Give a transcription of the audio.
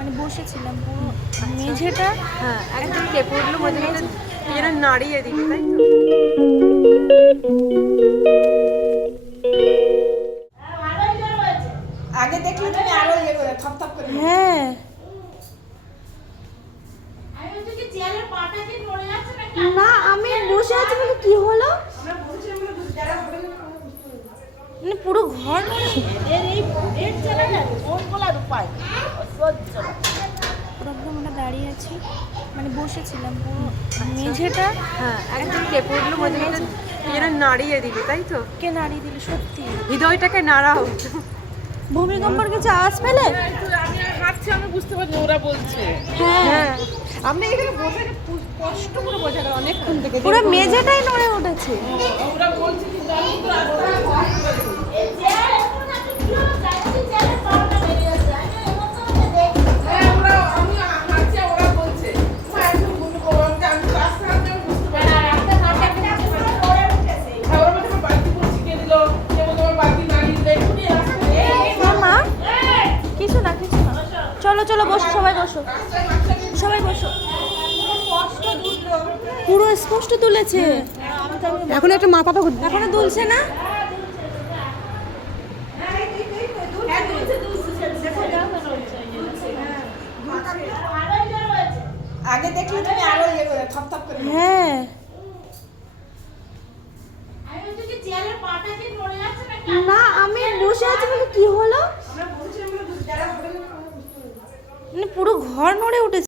মানে বসেছিলাম পুরো মেঝেটা। হ্যাঁ একদম কেপড়গুলো মধ্যে যেন নাড়িয়ে দিবি, তাই তো? আগে দেখলে তুমি আরো ইয়ে করে থপথপ করে। হ্যাঁ না, আমি বসে আছি বলে কি হলো, আমরা বসেছিলাম বলে যারা হবে না মানে পুরো ঘর একদম আমরা দাঁড়িয়ে আছি, মানে বসেছিলাম পুরো মেঝেটা। হ্যাঁ একদম কেপড়গুলো মধ্যে যেন নাড়িয়ে দিবি, তাই তো? কে নাড়িয়ে দিল সত্যি, হৃদয়টাকে নাড়াও। ভূমিকম্পর কিছু আওয়াজ পেলে? আমি হাঁটছি, আমি বুঝতে পারছি ওরা বলছে। হ্যাঁ আমরা এখানে বসে কষ্ট করে বোঝা গেল অনেকক্ষণ থেকে পুরো মেঝেটাই নড়ে উঠেছে। ওরা বলছে কিন্তু আমি তো আমি হাঁটছি, ওরা বলছে একদম ভূমিকম্প, আমি তো আস্তে আস্তে আমি বুঝতে পারছি। ওরা মধ্যে বালতি পড়ছি কে দিল, কে বলতো আমার বালতি নাড়িয়ে দিল, এক্ষুনি মা কিছু না কিছু না, চলো চলো বসো, সবাই বসো, সবাই বসো। পুরো স্পষ্ট তুলেছে, এখন একটা মাথাটা এখনো দুলছে না। আগে দেখলে তুমি আরো ইয়ে করে থপথপ করে। হ্যাঁ না, আমি বসে আছি বলে কি হলো, আমরা বসেছিলাম বলে যারা হবে না মানে পুরো ঘর নড়ে উঠেছে।